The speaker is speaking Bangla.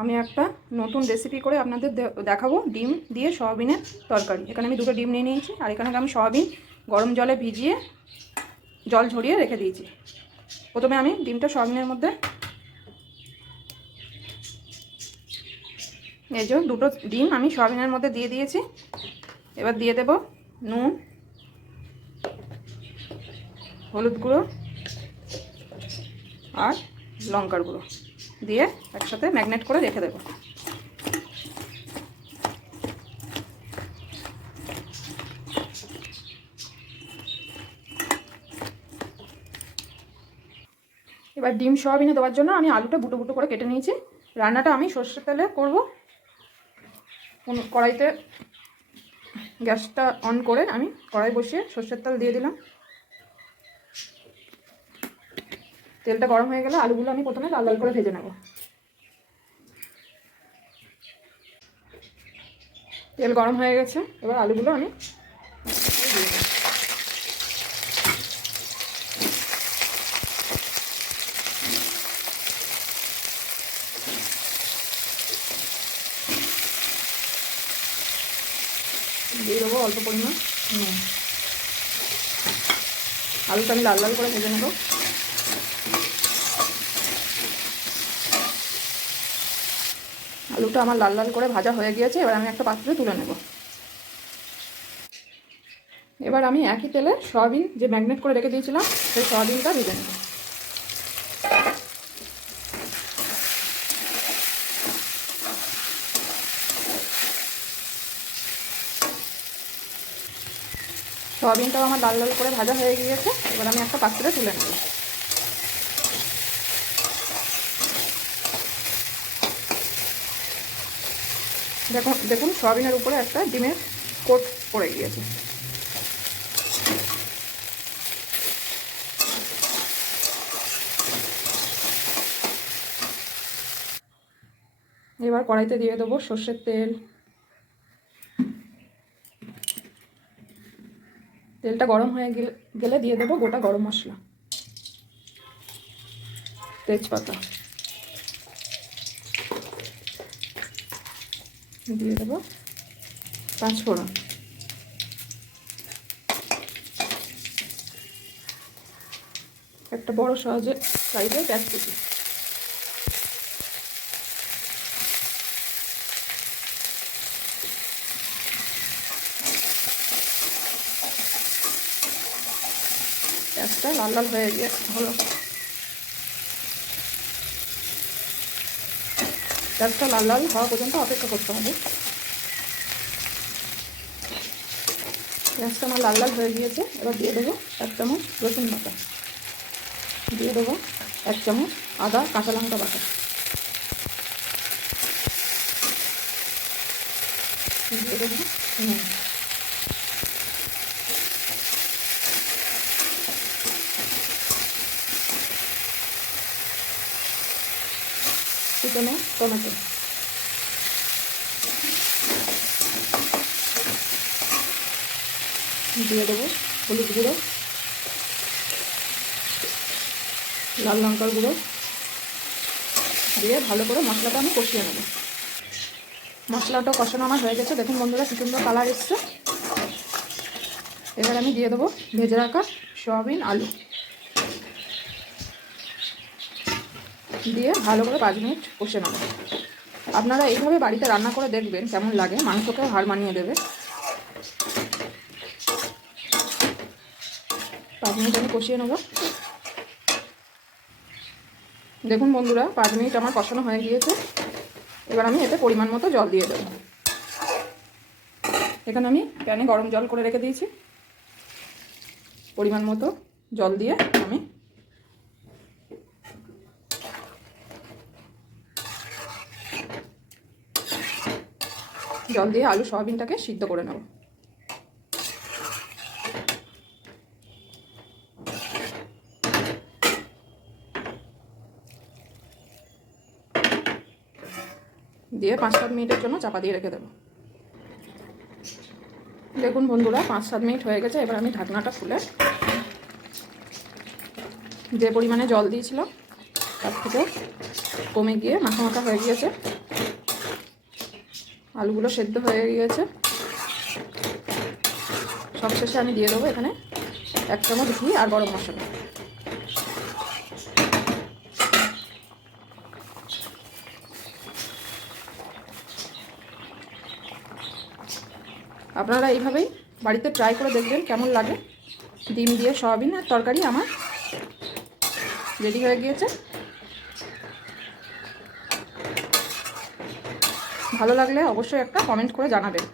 আমি একটা নতুন রেসিপি করে আপনাদের দেখাবো ডিম দিয়ে সয়াবিনের তরকারি। এখানে আমি দুটো ডিম নিয়ে নিয়েছি, আর এখানে আমি সয়াবিন গরম জলে ভিজিয়ে জল ঝরিয়ে রেখে দিয়েছি। প্রথমে আমি ডিমটা সয়াবিনের মধ্যে এই যে দুটো ডিম আমি সয়াবিনের মধ্যে দিয়ে দিয়েছি। এবার দিয়ে দেব নুন, হলুদ গুঁড়ো আর লঙ্কার গুঁড়ো দিয়ে একসাথে ম্যাগনেট করে রেখে দেবো। এবার ডিম সয়াবিনে দেওয়ার জন্য আমি আলুটা বুটো বুটো করে কেটে নিয়েছি। রান্নাটা আমি সর্ষের তেলে করব। কড়াইতে গ্যাসটা অন করে আমি কড়াই বসিয়ে সর্ষের তেল দিয়ে দিলাম। তেলটা গরম হয়ে গেলে আলুগুলো আমি প্রথমে লাল লাল করে ভেজে নেব। তেল গরম হয়ে গেছে, এবার আলুগুলো আমি দিয়ে দেবো অল্প পরিমাণ নুন। আলুটা আমি লাল লাল করে ভেজে নেব। আলুটা আমার লাল লাল করে ভাজা হয়ে গিয়েছে, এবার আমি একটা পাত্রে তুলে নেব। এবার আমি একই তেলে সয়াবিন যে ম্যাগনেট করে রেখে দিয়েছিলাম সেই সয়াবিনটা ভেজে নেব। সয়াবিনটাও আমার লাল লাল করে ভাজা হয়ে গিয়েছে, এবার আমি একটা পাত্রে তুলে নেব। দেখুন সয়াবিনের উপরে একটা ডিমের কোট পড়ে গিয়েছে। এবার কড়াইতে দিয়ে দেবো সর্ষের তেল। তেলটা গরম হয়ে গেলে দিয়ে দেবো গোটা গরম মশলা, তেজপাতা, দিয়ে দেবো পাঁচফোড়ন, একটা বড় সাইজের পেঁয়াজ কুচি, পেঁয়াজটা লাল লাল হয়ে হলো। পেঁয়াজটা লাল লাল হওয়া পর্যন্ত অপেক্ষা করতে হবে। পেঁয়াজটা আমার লাল লাল হয়ে গিয়েছে, এবার দিয়ে দেবো 1 চামচ রসুন বাটা, দিয়ে দেবো 1 চামচ আদা কাঁচা লঙ্কা বাটা, দিয়ে দেবো নুন। চিকেনে টমেটো, দিয়ে দেবো হলুদ গুঁড়ো, লাল লঙ্কার গুঁড়ো দিয়ে ভালো করে মশলাটা আমি কষিয়ে নেব। মশলাটা কষানো আমার হয়ে গেছে, দেখুন বন্ধুরা কি সুন্দর কালার এসছে। এবার আমি দিয়ে দেবো ভেজে রাখা সয়াবিন আলু, দিয়ে ভালো করে 5 মিনিট কষে নেব। আপনারা এইভাবে বাড়িতে রান্না করে দেখবেন কেমন লাগে, মাংসকে হার মানিয়ে দেবে। 5 মিনিট আমি কষিয়ে নেব। দেখুন বন্ধুরা 5 মিনিট আমার কষানো হয়ে গিয়েছে, এবার আমি এতে পরিমাণ মতো জল দিয়ে দেবো। এখানে আমি প্যানে গরম জল করে রেখে দিয়েছি, পরিমাণ মতো জল দিয়ে আমি আলু সয়াবিনটাকে সিদ্ধ করে নেব। দিয়ে 5-7 মিনিটের জন্য চাপা দিয়ে রেখে দেবো। দেখুন বন্ধুরা 5-7 মিনিট হয়ে গেছে, এবার আমি ঢাকনাটা খুলে যে পরিমাণে জল দিয়েছিলাম তার থেকে কমে গিয়ে মাখা মাখা হয়ে গিয়েছে। আলুগুলো সেদ্ধ হয়ে গিয়েছে। সবশেষে আমি দিয়ে দেবো এখানে 1 চামচ ঘি আর গরম মশলা। আপনারা এইভাবেই বাড়িতে ট্রাই করে দেখবেন কেমন লাগে। ডিম দিয়ে সয়াবিনের তরকারি আমার রেডি হয়ে গিয়েছে। ভালো লাগলে অবশ্যই একটা কমেন্ট করে জানাবেন।